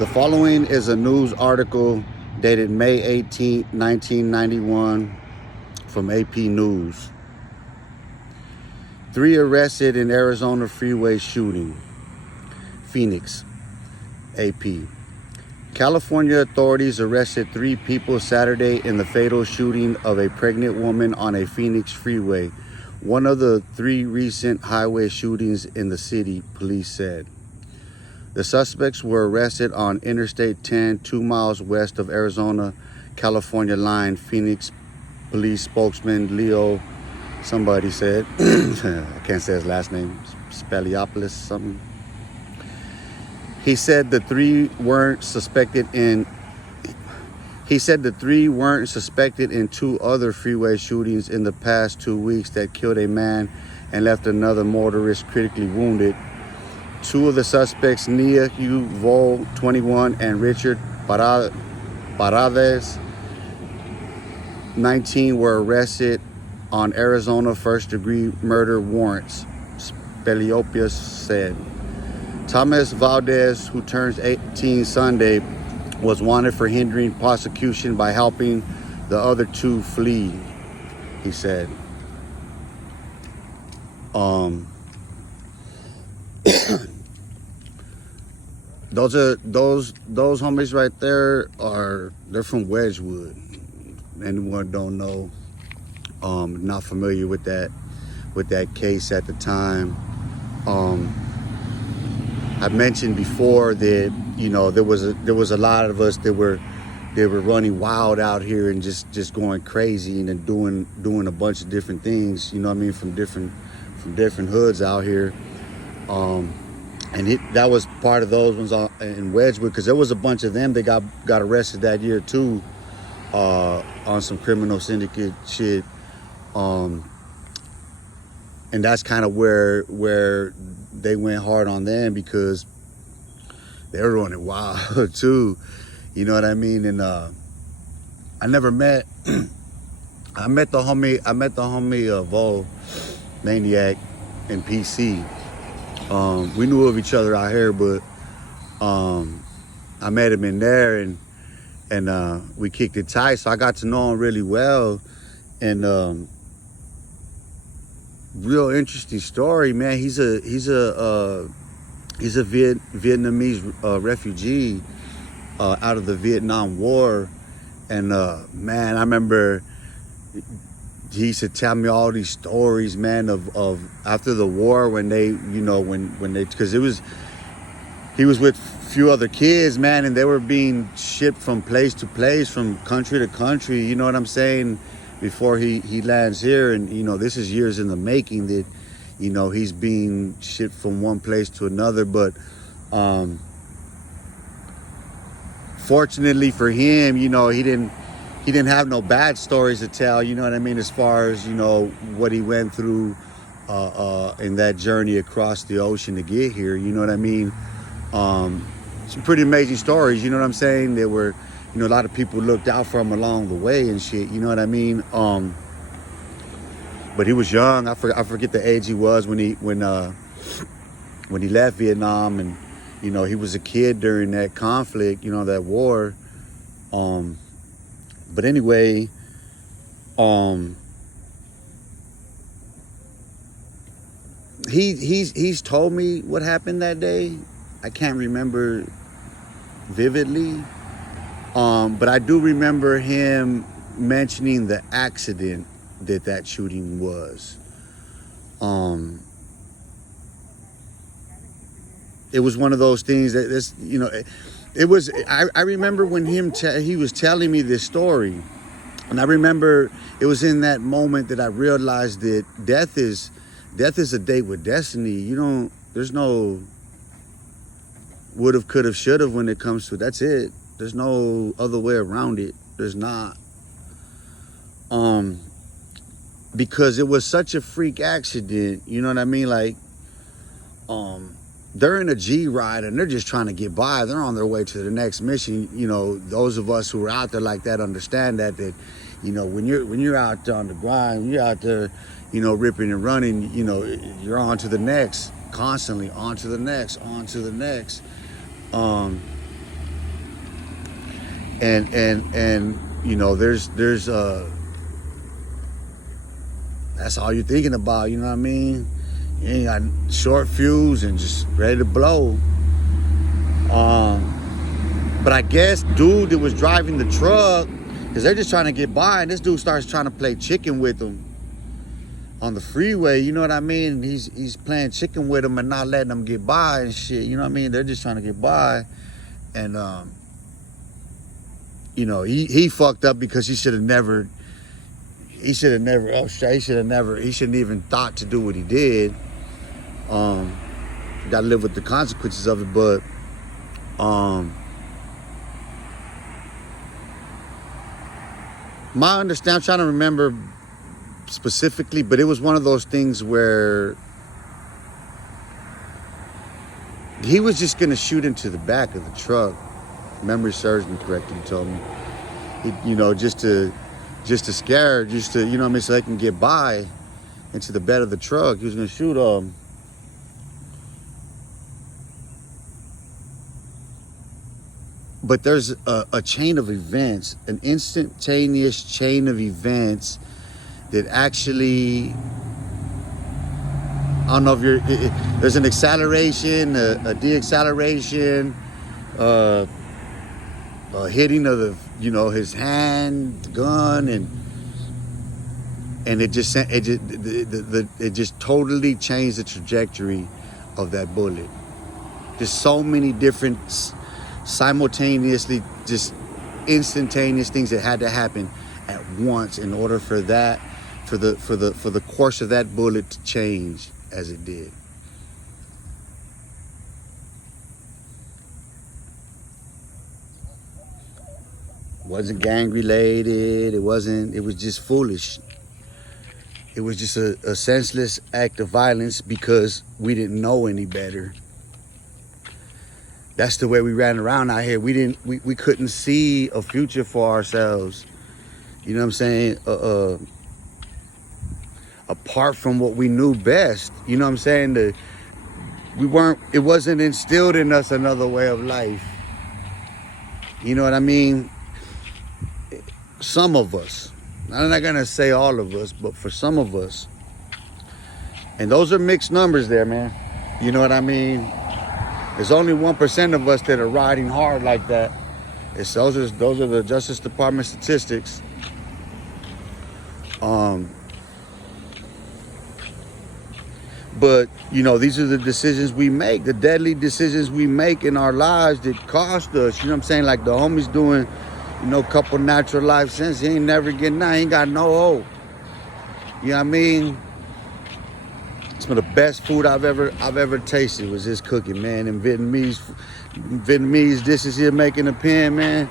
The following is a news article dated May 18, 1991 from AP News. 3 arrested in Arizona freeway shooting. Phoenix, AP. California authorities arrested 3 people Saturday in the fatal shooting of a pregnant woman on a Phoenix freeway, one of the 3 recent highway shootings in the city, police said. The suspects were arrested on Interstate 10, 2 miles west of Arizona-California line, Phoenix police spokesman Leo, somebody said. I can't say his last name, Speliopoulos something. He said the 3 weren't suspected in 2 other freeway shootings in the past 2 weeks that killed a man and left another motorist critically wounded. 2 of the suspects, Nia Vol, 21, and Richard Parades, 19, were arrested on Arizona first-degree murder warrants, Speliopoulos said. Thomas Valdez, who turns 18 Sunday, was wanted for hindering prosecution by helping the other 2 flee, he said. Those homies right there they're from Wedgewood. Anyone don't know, not familiar with that case at the time. I mentioned before that, there was a lot of us that were running wild out here and just going crazy and then doing a bunch of different things, from different hoods out here. And that was part of those ones in Wedgewood, because there was a bunch of them that got arrested that year too, on some criminal syndicate shit. And that's kind of where they went hard on them, because they were running wild too. You know what I mean? And I met the homie Vol Maniac and PC. We knew of each other out here, but I met him in there, and we kicked it tight. So I got to know him really well, and real interesting story, man. He's a Vietnamese refugee out of the Vietnam War, and man, I remember he used to tell me all these stories, man, of after the war, when they, because he was with a few other kids, man, and they were being shipped from place to place, from country to country, you know what I'm saying, before he lands here. And, this is years in the making that, he's being shipped from one place to another. But fortunately for him, he didn't have no bad stories to tell, you know what I mean, as far as, what he went through in that journey across the ocean to get here, you know what I mean? Some pretty amazing stories, you know what I'm saying? There were, a lot of people looked out for him along the way and shit, you know what I mean? But he was young. I forget the age he was when he left Vietnam, and, he was a kid during that conflict, that war. But anyway, he's told me what happened that day. I can't remember vividly, but I do remember him mentioning the accident that shooting was. It was one of those things that it was. I remember when he was telling me this story, and I remember it was in that moment that I realized that death is a date with destiny. There's no would've, could've, should've when it comes to it. That's it. There's no other way around it. There's not. Because it was such a freak accident. You know what I mean? Like, they're in a G ride and they're just trying to get by. They're on their way to the next mission. Those of us who are out there like that understand that when you're out there on the grind, you're out there, ripping and running, you're on to the next, constantly on to the next. and you know, there's that's all you're thinking about, you know what I mean? You ain't got short fuse and just ready to blow. But I guess dude that was driving the truck, because they're just trying to get by, and this dude starts trying to play chicken with them on the freeway, you know what I mean? He's playing chicken with them and not letting them get by and shit, you know what I mean? They're just trying to get by. And you know, he fucked up because he shouldn't even thought to do what he did. Gotta live with the consequences of it. But my understanding, I'm trying to remember specifically, but it was one of those things where he was just gonna shoot into the back of the truck. Memory serves me correctly, he told me. You know, just to scare, you know what I mean, so they can get by into the bed of the truck. He was gonna shoot them. But there's a chain of events, an instantaneous chain of events that actually, I don't know if there's an acceleration, a deacceleration, a hitting of the, you know, his hand, the gun, and it just totally changed the trajectory of that bullet. There's so many different simultaneously, just instantaneous things that had to happen at once in order for the course of that bullet to change as it did. It wasn't gang related. It was just foolish. It was just a senseless act of violence because we didn't know any better. That's the way we ran around out here. We couldn't see a future for ourselves. You know what I'm saying? Apart from what we knew best. You know what I'm saying? It wasn't instilled in us another way of life. You know what I mean? Some of us. I'm not gonna say all of us, but for some of us. And those are mixed numbers there, man. You know what I mean? There's only 1% of us that are riding hard like that. Those are the Justice Department statistics. But, you know, these are the decisions we make, the deadly decisions we make in our lives that cost us. You know what I'm saying? Like the homie's doing, you know, a couple natural life sentences. He ain't never getting out. He ain't got no hope. You know what I mean? Some of the best food I've ever tasted was his cooking, man. And Vietnamese dishes here making a pen, man.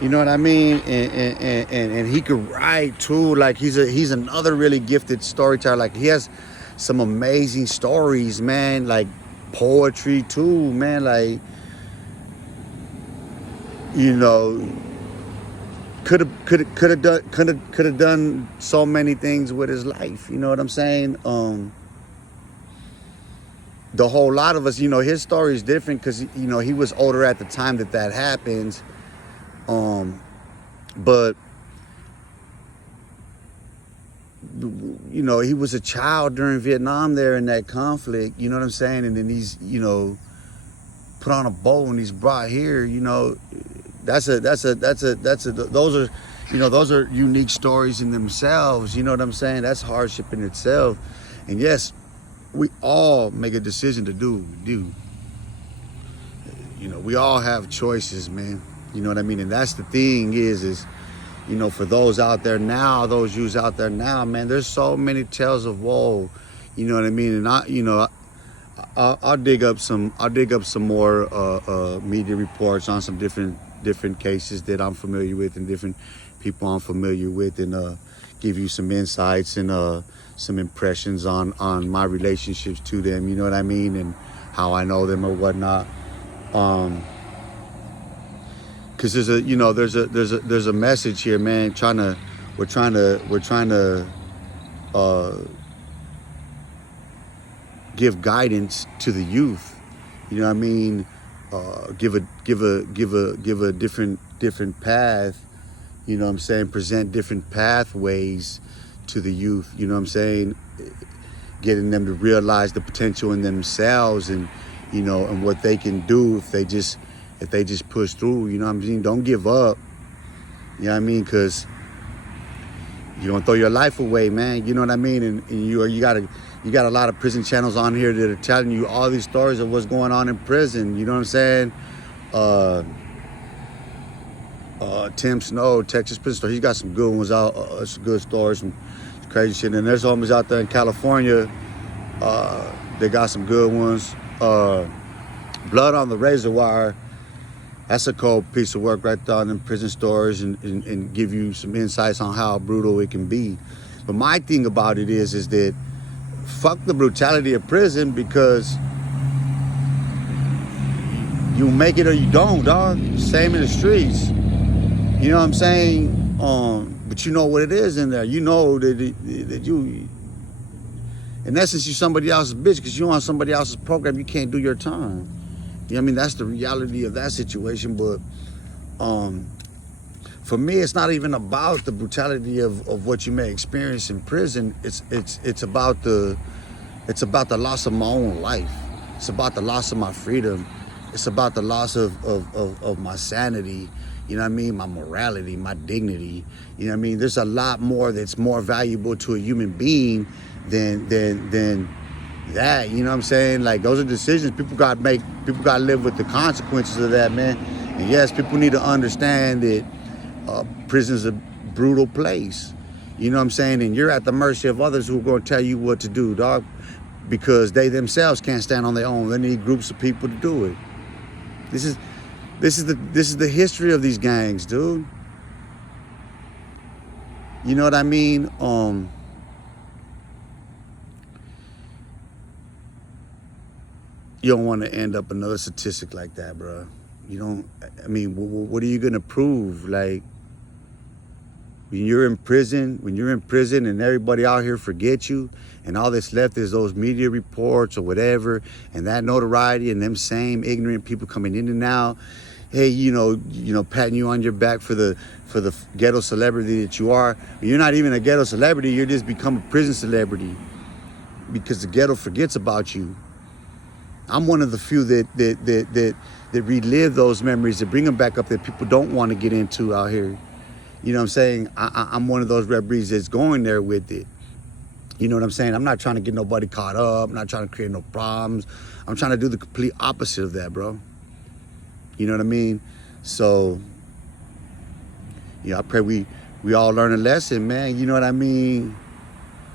You know what I mean? And he could write too. Like he's another really gifted storyteller. Like he has some amazing stories, man. Like poetry too, man. Like, you know, could have done so many things with his life. You know what I'm saying? The whole lot of us, you know, his story is different because, you know, he was older at the time that happened. But you know, he was a child during Vietnam there in that conflict. You know what I'm saying? And then he's, you know, put on a boat and he's brought here. You know, those are, you know, those are unique stories in themselves. You know what I'm saying? That's hardship in itself. And yes, we all make a decision to do what we do. You know, we all have choices, man. You know what I mean? And that's the thing is, you know, for those out there now, those youths out there now, man, there's so many tales of woe. You know what I mean? And I'll dig up some more media reports on some different cases that I'm familiar with and different people I'm familiar with, and give you some insights and some impressions on my relationships to them. You know what I mean? And how I know them or whatnot. Because there's a message here, man. We're trying to give guidance to the youth. You know what I mean? give a different path. You know what I'm saying? Present different pathways to the youth. You know what I'm saying? Getting them to realize the potential in themselves, and you know, and what they can do if they just push through. You know what I mean? Don't give up. You know what I mean? Because you're gonna throw your life away, man. You know what I mean? And you got a lot of prison channels on here that are telling you all these stories of what's going on in prison. You know what I'm saying? Tim Snow, Texas Prison Story. He's got some good ones out, some good stories, some crazy shit. And there's homies out there in California. They got some good ones. Blood on the Razor Wire. That's a cold piece of work right there on them prison stories, and give you some insights on how brutal it can be. But my thing about it is that fuck the brutality of prison, because you make it or you don't, dog. Same in the streets. You know what I'm saying? But you know what it is in there. You know that you, in essence, you somebody else's bitch, because you on somebody else's program. You can't do your time. You know what I mean? That's the reality of that situation. But for me, it's not even about the brutality of what you may experience in prison. It's about the loss of my own life. It's about the loss of my freedom. It's about the loss of my sanity. You know what I mean? My morality, my dignity. You know what I mean? There's a lot more that's more valuable to a human being than that. You know what I'm saying? Like, those are decisions people got to make. People got to live with the consequences of that, man. And yes, people need to understand that prison's a brutal place. You know what I'm saying? And you're at the mercy of others who are going to tell you what to do, dog, because they themselves can't stand on their own. They need groups of people to do it. This is the history of these gangs, dude. You know what I mean? You don't want to end up another statistic like that, bro. You don't. I mean, what are you gonna prove? Like, when you're in prison, and everybody out here forgets you, and all that's left is those media reports or whatever, and that notoriety, and them same ignorant people coming in and out. Hey, you know, patting you on your back for the ghetto celebrity that you are. You're not even a ghetto celebrity. You're just become a prison celebrity, because the ghetto forgets about you. I'm one of the few that relive those memories, that bring them back up, that people don't want to get into out here. You know what I'm saying? I'm one of those referees that's going there with it. You know what I'm saying? I'm not trying to get nobody caught up. I'm not trying to create no problems. I'm trying to do the complete opposite of that, bro. You know what I mean? So, yeah, I pray we all learn a lesson, man. You know what I mean?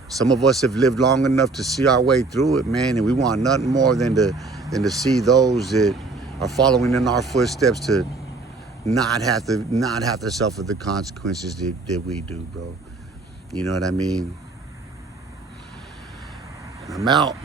Some of us have lived long enough to see our way through it, man, and we want nothing more than to see those that are following in our footsteps to not have to suffer the consequences that we do, bro. You know what I mean? I'm out.